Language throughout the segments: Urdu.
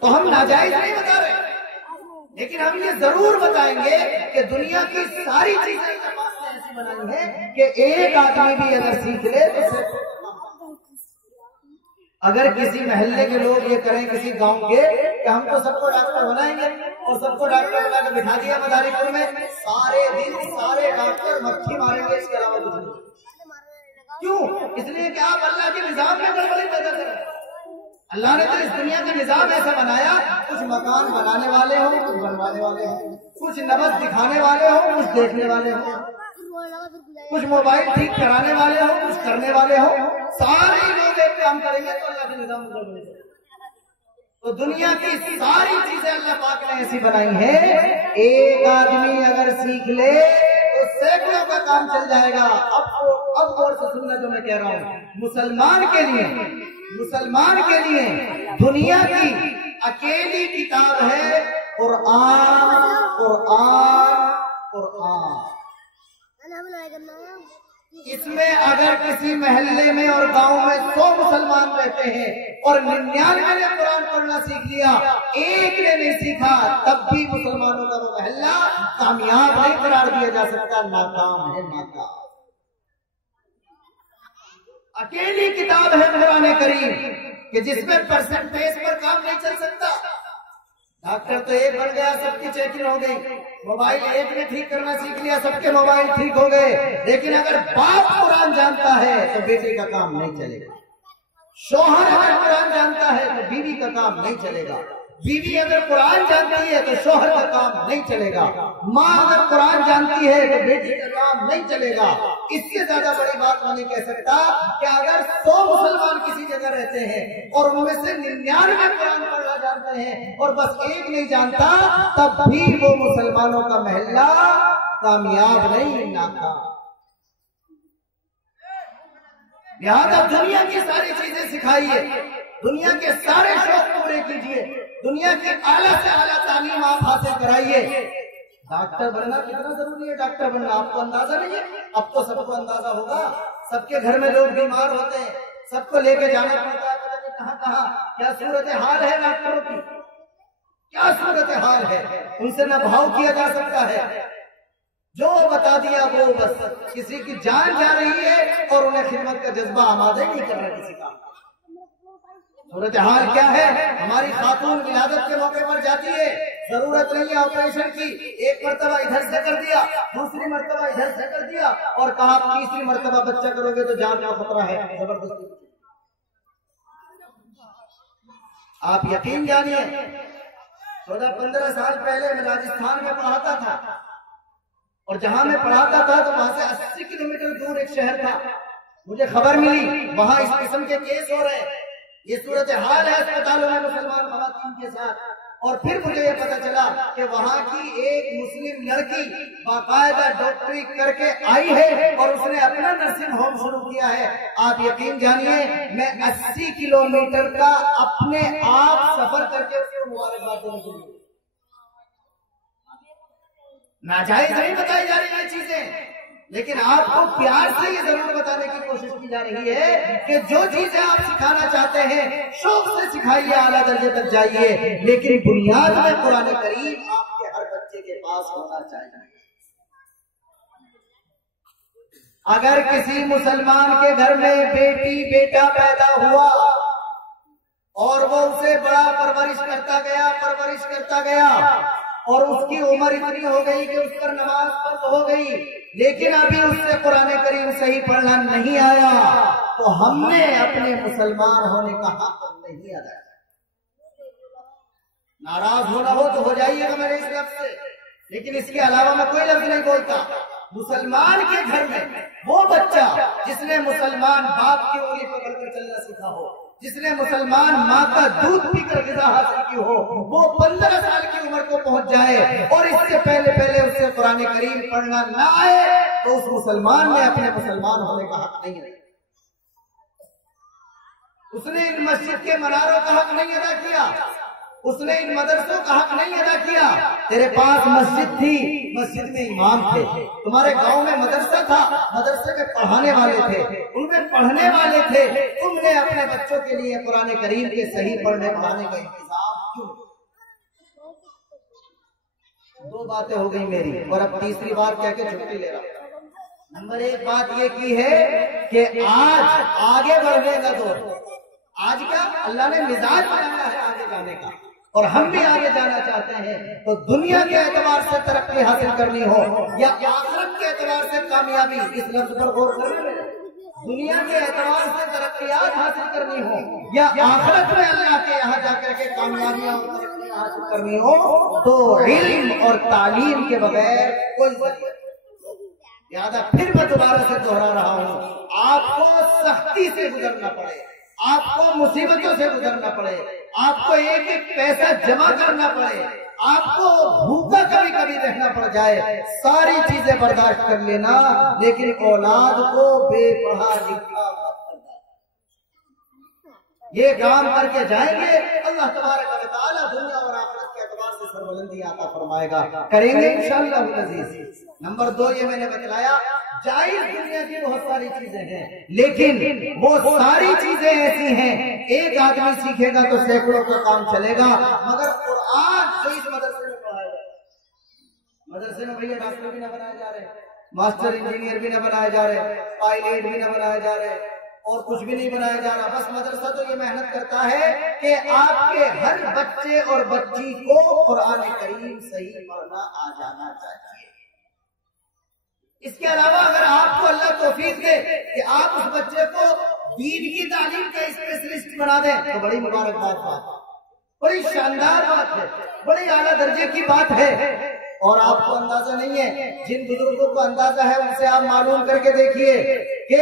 تو ہم ناجائز نہیں بتا رہے، لیکن ہم یہ ضرور بتائیں گے کہ دنیا کی ساری چیزیں ایسی بنائی ہیں کہ ایک آدمی بھی اگر سیکھ لے تو اگر کسی محلے کے لوگ یہ کریں کسی گاؤں کے کہ ہم تو سب کو ڈاکٹر بنائیں گے اور سب کو ڈاکٹر بنا کے بٹھا دیا مداری پور میں، سارے دن سارے ڈاکٹر مکھی ماریں گے، اس کے علاوہ کچھ نہیں۔ کیوں؟ اس لیے کہ آپ اللہ کے نظام میں گڑبڑی پیدا کریں۔ اللہ نے تو اس دنیا کا نظام ایسا بنایا، کچھ مکان بنانے والے ہوں، کچھ بنوانے والے ہوں، کچھ نبض دکھانے والے ہوں، کچھ دیکھنے والے ہوں، کچھ موبائل ٹھیک کرانے والے ہوں، کچھ کرنے والے ہوں، سارے لوگ ایک کام کریں گے تو اللہ کے نظام میں گڑبڑی۔ تو دنیا کی ساری چیزیں اللہ پاک نے ایسی بنائی ہیں، ایک آدمی اگر سیکھ لے تو سینکڑوں کا کام چل جائے گا۔ اب غور سے سننا جو میں کہہ رہا ہوں، مسلمان کے لیے دنیا کی اکیلی کتاب ہے قرآن، قرآن، قرآن۔ اس میں اگر کسی محلے میں اور گاؤں میں 100 مسلمان رہتے ہیں اور 99 نے قرآن پڑھنا سیکھ لیا، ایک نے نہیں سیکھا، تب بھی مسلمانوں کا وہ محلہ کامیاب نہیں قرار دیا جا سکتا، ناکام ہے، ناکام۔ اکیلی کتاب ہے قرآن کریم کہ جس میں پرسنٹیج پر کام نہیں چل سکتا۔ ڈاکٹر تو ایک بن گیا، سب کی چیکنگ ہو گئی، موبائل ایک نے ٹھیک کرنا سیکھ لیا، سب کے موبائل ٹھیک ہو گئے، لیکن اگر باپ قرآن جانتا ہے تو بیٹے کا کام نہیں چلے گا، شوہر اگر قرآن جانتا ہے تو بیوی کا کام نہیں چلے گا، بیوی اگر قرآن جانتی ہے تو شوہر کا کام نہیں چلے گا، ماں اگر قرآن جانتی ہے تو بیٹی کا کام نہیں چلے گا۔ اس سے زیادہ بڑی بات میں نہیں کہہ سکتا کہ اگر 100 مسلمان کسی جگہ رہتے ہیں اور ان میں سے 99 قرآن پڑھنا جانتے ہیں اور بس ایک نہیں جانتا، تب بھی وہ مسلمانوں کا محلہ کامیاب نہیں، ناکام۔ لہٰذا دنیا کی ساری چیزیں سکھائیے، دنیا کے سارے شوق پورے کیجیے، دنیا کی اعلیٰ سے اعلیٰ تعلیم آپ حاصل کرائیے۔ ڈاکٹر بننا کتنا ضروری ہے، ڈاکٹر بننا آپ کو اندازہ نہیں ہے، اب تو سب کو اندازہ ہوگا۔ سب کے گھر میں لوگ بیمار ہوتے ہیں، سب کو لے کے جانا پڑتا ہے، پتہ نہیں کہاں کہاں، کیا صورتحال ہے ڈاکٹروں کی، کیا صورتحال ہے، ان سے نہ بھاؤ کیا جا سکتا ہے، جو بتا دیا وہ بس کسی کی جان جا رہی ہے اور انہیں خدمت کا جذبہ آمادہ نہیں کر رہا کسی کا۔ صورتحال کیا ہے؟ ہماری خاتون ولادت کے موقع پر جاتی ہے، ضرورت نہیں ہے آپریشن کی، ایک مرتبہ ادھر سے کر دیا، دوسری مرتبہ ادھر سے کر دیا اور کہا تیسری مرتبہ بچہ کرو گے تو جان کا خطرہ ہے، زبردستی۔ آپ یقین جانیے 14-15 سال پہلے میں راجستھان میں پڑھاتا تھا اور جہاں میں پڑھاتا تھا تو وہاں سے 80 کلومیٹر دور ایک شہر تھا، مجھے خبر ملی وہاں اس قسم کے کیس ہو رہے ہیں، یہ صورتحال ہے اسپتالوں میں مسلمان خواتین کے ساتھ۔ اور پھر مجھے یہ پتا چلا کہ وہاں کی ایک مسلم لڑکی باقاعدہ ڈاکٹری کر کے آئی ہے اور اس نے اپنا نرسنگ ہوم شروع کیا ہے۔ آپ یقین جانیے میں 80 کلومیٹر کا اپنے آپ سفر کر کے اس کو مبارکباد دینے کے لیے، ناجائز نہیں بتائی جا رہی یہ چیزیں، لیکن آپ کو پیار سے یہ ضرور بتانے کی کوشش کی جا رہی ہے کہ جو چیزیں آپ سکھانا چاہتے ہیں شوق سے سکھائیے، اعلیٰ درجے تک جائیے، لیکن بنیاد میں قرآن کریم آپ کے ہر بچے کے پاس ہونا چاہیے۔ اگر کسی مسلمان کے گھر میں بیٹی بیٹا پیدا ہوا اور وہ اسے بڑا پرورش کرتا گیا اور اس کی عمر اتنی ہو گئی کہ اس پر نماز فرض ہو گئی، لیکن ابھی اس سے قرآن کریم صحیح پڑھنا نہیں آیا، تو ہم نے اپنے مسلمان ہونے کا حق نہیں ادا کیا۔ ناراض ہونا ہو تو ہو جائیے گا میرے اس لفظ سے، لیکن اس کے علاوہ میں کوئی لفظ نہیں بولتا۔ مسلمان کے گھر میں وہ بچہ جس نے مسلمان باپ کی انگلی پکڑ کر چلنا سیکھا ہو، جس نے مسلمان ماں کا دودھ پی کر غذا حاصل کی ہو، وہ 15 سال کی عمر کو پہنچ جائے اور اس سے پہلے اس سے قرآن کریم پڑھنا نہ آئے تو اس مسلمان نے اپنے مسلمان ہونے کا حق نہیں ہے، اس نے ان مسجد کے مناروں کا حق نہیں ادا کیا، اس نے ان مدرسوں کا حق نہیں ادا کیا۔ تیرے پاس مسجد تھی، مسجد میں امام تھے، تمہارے گاؤں میں مدرسہ تھا، مدرسے میں پڑھانے والے تھے، ان میں پڑھنے والے تھے، تم نے اپنے بچوں کے لیے قرآن کریم کے صحیح پڑھنے پڑھانے کا انتظام کیوں؟ دو باتیں ہو گئی میری، اور اب تیسری بات کہہ کے چھٹی لے رہا ہوں۔ نمبر ایک بات یہ کی ہے کہ آج آگے بڑھنے کا دور، آج کا اللہ نے مزاج بنایا ہے آگے جانے کا، اور ہم بھی آگے جانا چاہتے ہیں، تو دنیا کے اعتبار سے ترقی حاصل کرنی ہو یا آخرت کے اعتبار سے کامیابی، اس لفظ پر غور کرنا ہے، دنیا کے اعتبار سے ترقیات حاصل کرنی ہو یا آخرت میں اللہ کے یہاں جا کر کے کامیابیاں اور ترقیاں حاصل کرنی ہو، تو علم اور تعلیم کے بغیر کوئی ذریعہ۔ لہٰذا پھر میں دوبارہ سے دوہرا رہا ہوں، آپ کو سختی سے گزرنا پڑے، آپ کو مصیبتوں سے گزرنا پڑے، آپ کو ایک ایک پیسہ جمع کرنا پڑے، آپ کو بھوکا کبھی کبھی رہنا پڑ جائے، ساری چیزیں برداشت کر لینا، لیکن اولاد کو بے پڑھا لکھا مت کرنا۔ یہ کام کر کے جائیں گے، اللہ تبارک و تعالیٰ دنیا اور آخرت کے اعتبار سے سربلندی عطا فرمائے گا، کریں گے انشاءاللہ العزیز۔ نمبر دو یہ میں نے بتلایا، جائز دنیا کی بہت ساری چیزیں ہیں، لیکن وہ ساری چیزیں ایسی ہیں، ایک آدمی سیکھے گا تو سینکڑوں کا کام چلے گا، مگر قرآن جو اس مدرسے میں پڑھایا جائے، مدرسے میں بھیا ڈاکٹر بھی نہ بنائے جا رہے، ماسٹر انجینئر بھی نہ بنائے جا رہے، پائلٹ بھی نہ بنائے جا رہے، اور کچھ بھی نہیں بنایا جا رہا، بس مدرسہ تو یہ محنت کرتا ہے کہ آپ کے ہر بچے اور بچی کو قرآن کریم صحیح پڑھنا آ جانا چاہیے۔ اس کے علاوہ اگر آپ کو اللہ توفیق دے کہ آپ اس بچے کو دین کی تعلیم کا اسپیشلسٹ بنا دیں تو بڑی مبارکباد بات، بڑی شاندار بات ہے، بڑی اعلیٰ درجے کی بات ہے۔ اور آپ کو اندازہ نہیں ہے، جن بزرگوں کو اندازہ ہے ان سے آپ معلوم کر کے دیکھیے کہ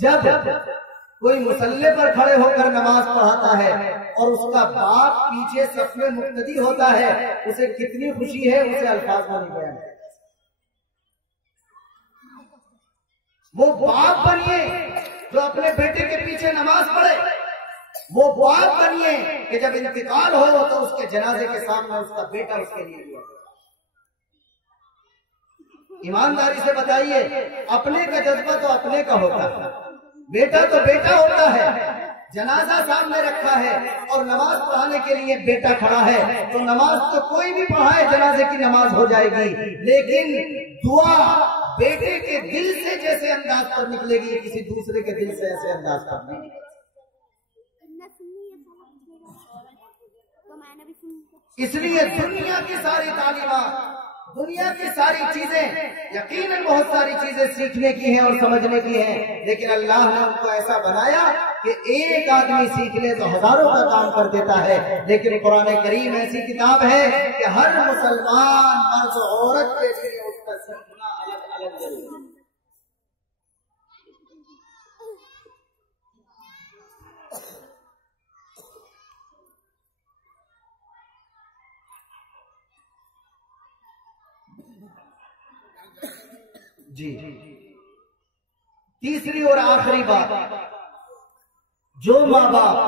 جب کوئی مصلی پر کھڑے ہو کر نماز پڑھاتا ہے اور اس کا باپ پیچھے صف میں مقتدی ہوتا ہے، اسے کتنی خوشی ہے، اسے الفاظ میں نہیں بیان ہے۔ وہ باپ بنیے جو اپنے بیٹے کے پیچھے نماز پڑھے، وہ باپ بنیے کہ جب انتقال ہو تو اس کے جنازے کے سامنے اس کا بیٹا اس کے لیے دعا کرے۔ ایمانداری سے بتائیے، اپنے کا جذبہ تو اپنے کا ہوتا ہے، بیٹا تو بیٹا ہوتا ہے، جنازہ سامنے رکھا ہے اور نماز پڑھانے کے لیے بیٹا کھڑا ہے، تو نماز تو کوئی بھی پڑھائے جنازے کی نماز ہو جائے گی، لیکن دعا بیٹے کے دل سے جیسے انداز پر نکلے گی، کسی دوسرے کے دل سے ایسے انداز پر نہیں نکلے گی۔ اس لیے دنیا کی ساری تعلیمات، دنیا کی ساری چیزیں یقیناً بہت ساری چیزیں سیکھنے کی ہیں اور سمجھنے کی ہیں، لیکن اللہ نے ان کو ایسا بنایا کہ ایک آدمی سیکھ لے تو ہزاروں کا کام کر دیتا ہے، لیکن قرآن کریم ایسی کتاب ہے کہ ہر مسلمان مرد و عورت کے لیے اس کا سیکھنا الگ الگ ضروری ہے۔ جی تیسری اور آخری بات، جو ماں باپ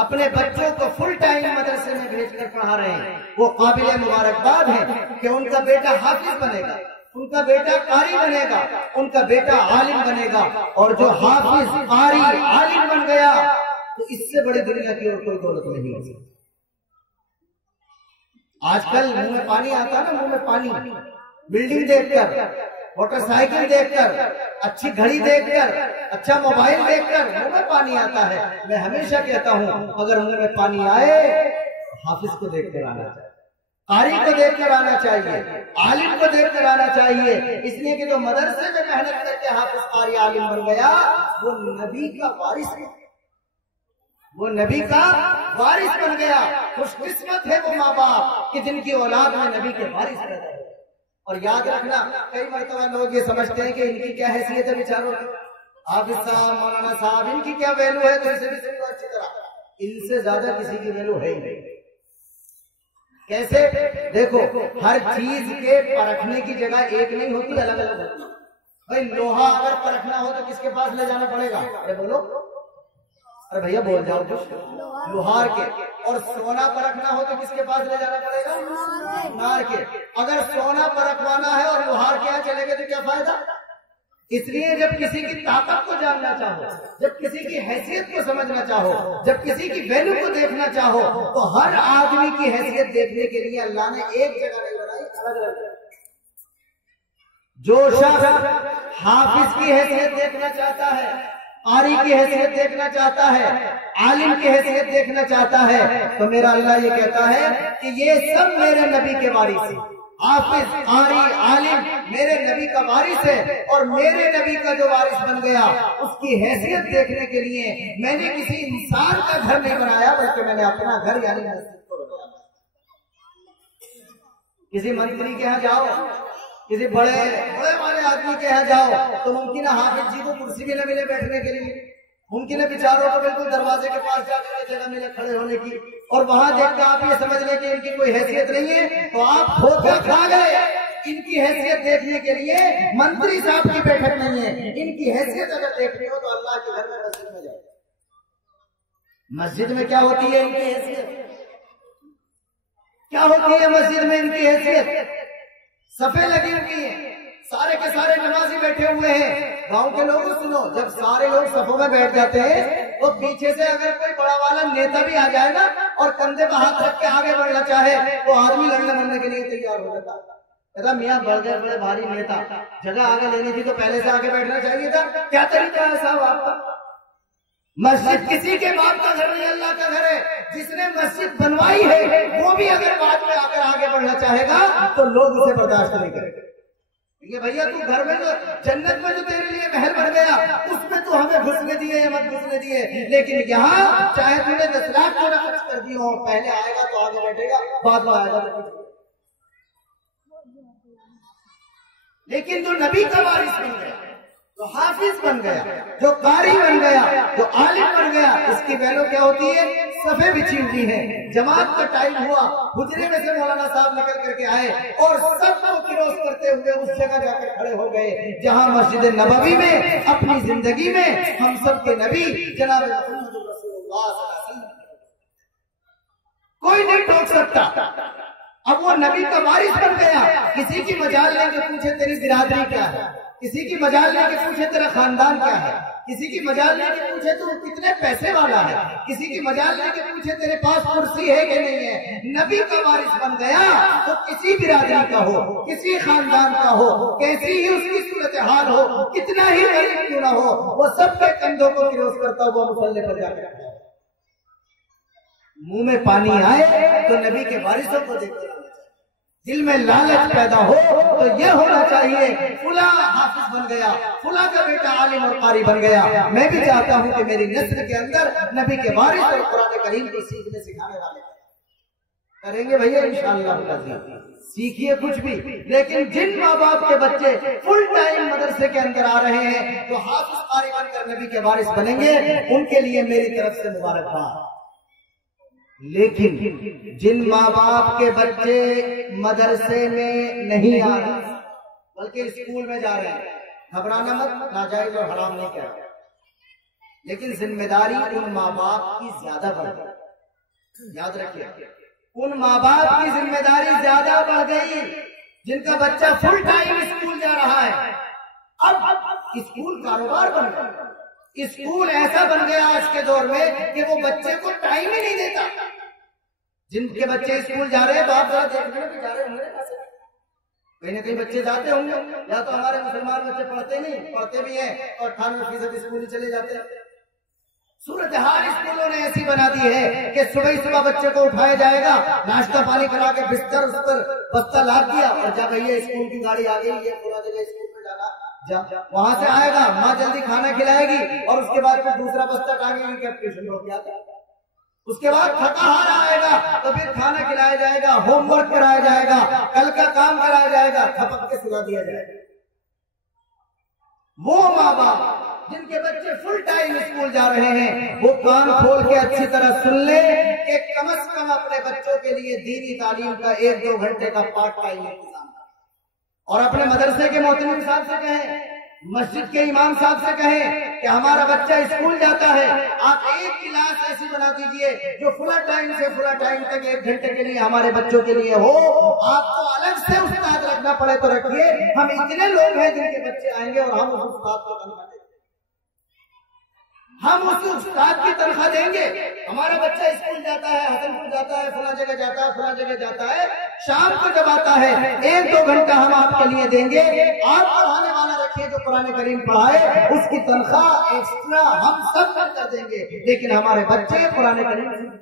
اپنے بچوں کو فل ٹائم مدرسے میں بھیج کر پڑھا رہے ہیں وہ قابل مبارکباد ہے کہ ان کا بیٹا حافظ بنے گا، ان کا بیٹا قاری بنے گا، ان کا بیٹا عالم بنے گا، اور جو حافظ قاری عالم بن گیا تو اس سے بڑی دنیا کی اور کوئی دولت نہیں ہو سکتی۔ آج کل منہ میں پانی آتا ہے نا، منہ میں پانی، بلڈنگ دیکھ کر، موٹر سائیکل دیکھ کر، اچھی گھڑی دیکھ کر، اچھا موبائل دیکھ کر منہ میں پانی آتا ہے۔ میں ہمیشہ کہتا ہوں اگر منہ میں پانی آئے حافظ کو دیکھ کر آنا چاہیے، قاری کو دیکھ کر آنا چاہیے، عالم کو دیکھ کر آنا چاہیے، اس لیے کہ جو مدرسے میں محنت کر کے حافظ قاری عالم بن گیا وہ نبی کا وارث ہے، وہ نبی کا وارث بن گیا۔ خوش قسمت ہے وہ ماں باپ کہ جن کی اولاد میں نبی کے وارث پیدا ہے۔ اور یاد رکھنا، کئی مرتبہ لوگ یہ سمجھتے ہیں کہ ان کی کیا حیثیت ہے بیچاروں کی، حافظ صاحب، مولانا صاحب، ان کی کیا ویلو ہے، تو اسے بھی سمجھو اچھی طرح، ان سے زیادہ کسی کی ویلو ہے ہی نہیں۔ کیسے؟ دیکھو، ہر چیز کے پرکھنے کی جگہ ایک نہیں ہوتی، الگ الگ ہوتی ہے۔ بھائی لوہا اگر پرکھنا ہو تو کس کے پاس لے جانا پڑے گا؟ ارے بولو، ارے بھیا بول جاؤ کچھ. لوہار کے. اور سونا پرکھنا ہو تو کس کے پاس لے جانا پڑے گا؟ نار کے. اگر سونا پرکھوانا ہے اور لوہار کے یہاں چلے گئے تو کیا فائدہ؟ اس لیے جب کسی کی طاقت کو جاننا چاہو، جب کسی کی حیثیت کو سمجھنا چاہو، جب کسی کی ویلو کو دیکھنا چاہو، تو ہر آدمی کی حیثیت دیکھنے کے لیے اللہ نے ایک جگہ نہیں بنائی، الگ الگ. جو شخص حافظ کی حیثیت دیکھنا چاہتا ہے، قاری کی حیثیت دیکھنا چاہتا ہے، عالم کی حیثیت دیکھنا چاہتا ہے، تو میرا اللہ یہ کہتا ہے کہ یہ سب میرے نبی کے وارث ہیں. حافظ، قاری، عالم میرے نبی کا وارث ہے، اور میرے نبی کا جو وارث بن گیا اس کی حیثیت دیکھنے کے لیے میں نے کسی انسان کا گھر نہیں بنایا، بلکہ میں نے اپنا گھر یعنی مسجد کو بنایا. کسی منتری کے یہاں جاؤ، کسی بڑے والے آدمی کے یہاں جاؤ تو ممکن ہے حافظ جی کو کرسی بھی نہ ملے بیٹھنے کے لیے، ممکن ہے بیچاروں کو بالکل دروازے کے پاس جا کر جگہ ملے کھڑے ہونے کی، اور وہاں دیکھ کر آپ یہ سمجھ لیں کہ ان کی کوئی حیثیت نہیں ہے، تو آپ دھوکہ کھا گئے. ان کی حیثیت دیکھنے کے لیے منتری صاحب کی بیٹھک نہیں ہے، ان کی حیثیت اگر دیکھنی ہو تو اللہ کے گھر میں مسجد میں جائے. مسجد میں کیا ہوتی ہے ان کی حیثیت؟ کیا ہوتی ہے مسجد میں ان کی حیثیت؟ صفیں لگی ہوئی ہیں، سارے کے سارے نمازی بیٹھے ہوئے ہیں. گاؤں کے لوگوں سنو، جب سارے لوگ صفوں میں بیٹھ جاتے ہیں تو پیچھے سے اگر کوئی بڑا والا نیتا بھی آ جائے نا اور کندھے پہ ہاتھ رکھ کے آگے بڑھنا چاہے تو آدمی لڑنے مرنے کے لیے تیار ہو جاتا. کہتا میاں بڑھ گئے بڑے بھاری نیتا، جگہ آگے لینی تھی تو پہلے سے آگے بیٹھنا چاہیے تھا. کیا طریقہ ہے صاحب آپ کا؟ مسجد کسی کے باپ کا گھر نہیں، اللہ کا گھر ہے. جس نے مسجد بنوائی ہے وہ بھی اگر بعد میں آ کر آگے بڑھنا چاہے گا تو لوگ اسے برداشت نہیں کریں گے. یہ بھیا تو گھر میں جو جنت میں جو تیرے لیے محل بن گیا اس میں تو ہمیں گھسنے دیے یا مت گھسنے دیے، لیکن یہاں چاہے تم نے 10 لاکھ کو نہ خرچ کر دی ہو، پہلے آئے گا تو آگے بیٹھے گا، بعد میں آئے گا تو. لیکن جو نبی کا وارث بن گیا، جو حافظ بن گیا، جو قاری بن گیا، جو عالم بن گیا، اس کی ویلو کیا ہوتی ہے؟ صفیں بچھی ہوئی ہیں. جماعت کا ٹائم ہوا، حجرے میں سے مولانا صاحب نکل کر کے آئے اور سب کو کراس کرتے ہوئے اس جگہ جا کر کھڑے ہو گئے جہاں مسجد نبوی میں اپنی زندگی میں ہم سب کے نبی جناب محمد رسول اللہ صلی اللہ علیہ وسلم کوئی نہیں ٹوک سکتا. اب وہ نبی کا وارث بن گیا. کسی کی مجال لے کے پوچھے تیری برادری کیا ہے، کسی کی مجال لے کے پوچھے تیرا خاندان کیا ہے، کسی کی مجال لے کے پوچھے تو کتنے پیسے والا ہے، کسی کی مجال لے کے پوچھے تیرے پاس کرسی ہے کہ نہیں ہے. نبی کا وارث بن گیا تو کسی برادری کا ہو، کسی خاندان کا ہو، کیسی ہی اس کی صورتحال ہو، کتنا ہی غریب کیوں نہ ہو، وہ سب کے کندھوں کو کراس کرتا ہوا مصلی پر جا کر منہ میں پانی آئے تو نبی کے وارثوں کو دیکھتے ہیں. دل میں لالچ پیدا ہو تو یہ ہونا چاہیے فلاں حافظ بن گیا، فلاں کا بیٹا عالم اور قاری بن گیا. میں بھی چاہتا ہوں کہ میری نسل کے اندر نبی کے وارث اور قرآن کریم کو سیکھنے سکھانے والے کریں گے. بھیا انشاءاللہ سیکھیے کچھ بھی، لیکن جن ماں باپ کے بچے فل ٹائم مدرسے کے اندر آ رہے ہیں تو حافظ قاری بن کر نبی کے وارث بنیں گے، ان کے لیے میری طرف سے مبارکباد. لیکن جن ماں باپ کے بچے مدرسے میں نہیں آ رہے بلکہ اسکول میں جا رہے ہیں، گھبرانا مت، ناجائز اور حرام نہیں کہہ رہا، لیکن ذمہ داری ان ماں باپ کی زیادہ بڑھ گئی. یاد رکھیے، ان ماں باپ کی ذمہ داری زیادہ بڑھ گئی جن کا بچہ فل ٹائم اسکول جا رہا ہے. اب اسکول کاروبار بن گیا، اسکول ایسا بن گیا آج کے دور میں کہ وہ بچے کو ٹائم ہی نہیں دیتا. جن کے بچے اسکول جا رہے ہیں تو آپ ذرا دیکھنے میں جا رہے ہوں گے، کہیں نہ کہیں بچے جاتے ہوں گے، یا تو ہمارے مسلمان بچے پڑھتے نہیں، پڑھتے بھی ہیں اور 98% اسکول چلے جاتے ہیں. صورتحال اسکولوں نے ایسی بنا دی ہے کہ صبح بچے کو اٹھایا جائے گا، ناشتہ پانی کرا کے بستر اس پر بستہ لاد دیا اور جب یہ اسکول کی گاڑی آ گئی، یہ پورا جگہ اسکول میں جانا، وہاں سے آئے گا، ماں جلدی کھانا کھلائے گی اور اس کے بعد پھر دوسرا بستہ ٹانگے گی کہ ٹیوشن ہو گیا. اس کے بعد تھکا ہارا آئے گا تو پھر کھانا کھلایا جائے گا، ہوم ورک کرایا جائے گا، کل کا کام کرایا جائے گا، تھپک کے سلا دیا جائے گا. وہ ماں باپ جن کے بچے فل ٹائم اسکول جا رہے ہیں وہ کان کھول کے اچھی طرح سن لیں کہ کم از کم اپنے بچوں کے لیے دینی تعلیم کا 1-2 گھنٹے کا پارٹ ٹائم انتظام کریں، اور اپنے مدرسے کے محترم صاحب سے کہیں مسجد کے امام صاحب سے کہیں کہ ہمارا بچہ اسکول جاتا ہے، آپ ایک کلاس ایسی بنا دیجئے جو فلاں ٹائم سے فلاں ٹائم تک 1 گھنٹے کے لیے ہمارے بچوں کے لیے ہو. آپ کو الگ سے استاد رکھنا پڑے تو رکھیے. ہم اتنے لوگ ہیں جن کے بچے آئیں گے اور ہم اس استاد کو تنخواہ دیں گے، ہم اس استاد کی تنخواہ دیں گے. ہمارا بچہ اسکول جاتا ہے، حسن پور جاتا ہے، فلاں جگہ جاتا ہے، فلاں جگہ جاتا ہے، شام کو جب آتا ہے 1-2 گھنٹہ ہم آپ کے لیے دیں گے. آپ پڑھانے والا رکھیے جو قرآن کریم پڑھائے، اس کی تنخواہ ایکسٹرا ہم سب کر دیں گے. لیکن ہمارے بچے قرآن کریم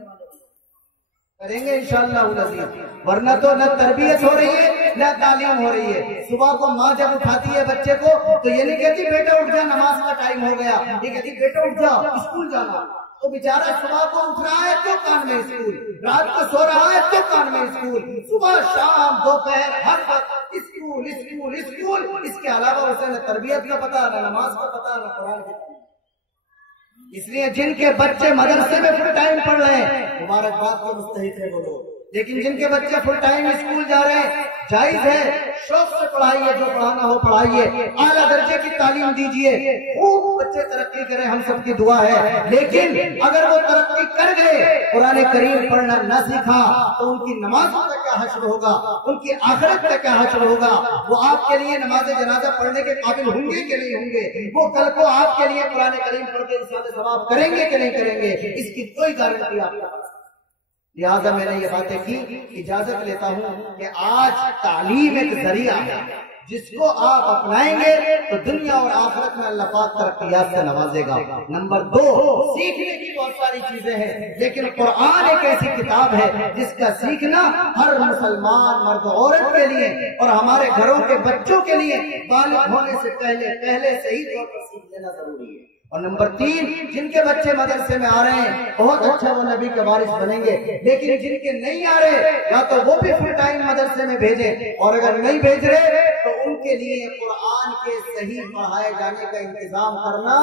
کریں گے انشاءاللہ العزیز. ورنہ تو نہ تربیت ہو رہی ہے نہ تعلیم ہو رہی ہے. صبح کو ماں جب اٹھاتی ہے بچے کو تو یہ نہیں کہتی بیٹا اٹھ جا نماز کا ٹائم ہو گیا، یہ کہتی بیٹا اٹھ جا اسکول جانا. تو بیچارہ صبح کو اٹھ رہا ہے تو کان میں اسکول، رات کو سو رہا ہے تو کان میں اسکول، صبح شام دوپہر ہر وقت اسکول اسکول اسکول. اس کے علاوہ اسے نہ تربیت کا پتہ، نہ نماز کا پتہ، نہ قرآن کا پتہ. اس لیے جن کے بچے مدرسے میں فل ٹائم پڑھ رہے ہیں مبارکباد کے مستحق ہے وہ لوگ. لیکن جن کے بچے فل ٹائم اسکول جا رہے ہیں، جائز ہے، شوق سے پڑھائیے، جو پڑھانا ہو پڑھائیے، اعلیٰ درجے کی تعلیم دیجیے، خوب بچے ترقی کریں، ہم سب کی دعا ہے. لیکن اگر وہ ترقی کر گئے، قرآن کریم پڑھنا نہ سیکھا، تو ان کی نمازوں کا کیا حشر ہوگا، ان کی آخرت کا کیا حشر ہوگا. وہ آپ کے لیے نماز جنازہ پڑھنے کے قابل ہوں گے کہ نہیں ہوں گے؟ وہ کل کو آپ کے لیے قرآن کریم پڑھ کے انسان ثواب کریں گے کہ نہیں کریں گے؟ اس کی کوئی گارنٹی آپ کے پاس. لہٰذا میں نے یہ باتیں کی. اجازت لیتا ہوں کہ آج تعلیم ایک ذریعہ ہے جس کو آپ اپنائیں گے تو دنیا اور آخرت میں اللہ پاک ترقیات سے نوازے گا. نمبر 2، سیکھنے کی بہت ساری چیزیں ہیں، لیکن قرآن ایک ایسی کتاب ہے جس کا سیکھنا ہر مسلمان مرد و عورت کے لیے اور ہمارے گھروں کے بچوں کے لیے بالغ ہونے سے پہلے صحیح طور پر سیکھ لینا ضروری ہے. اور نمبر 3، جن کے بچے مدرسے میں آ رہے ہیں بہت اچھا وہ نبی کے وارث بنیں گے. لیکن جن کے نہیں آ رہے یا تو وہ بھی فل ٹائم مدرسے میں بھیجیں، اور اگر نہیں بھیج رہے تو ان کے لیے قرآن کے صحیح پڑھائے جانے کا انتظام کرنا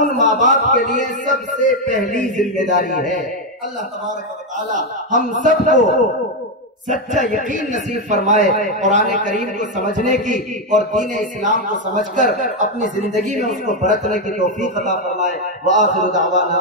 ان ماں باپ کے لیے سب سے پہلی ذمہ داری ہے. اللہ تبارک و تعالی ہم سب کو سچا یقین نصیب فرمائے، قرآن کریم کو سمجھنے کی اور دین اسلام کو سمجھ کر اپنی زندگی میں اس کو برتنے کی توفیق عطا فرمائے. وآخر دعوانا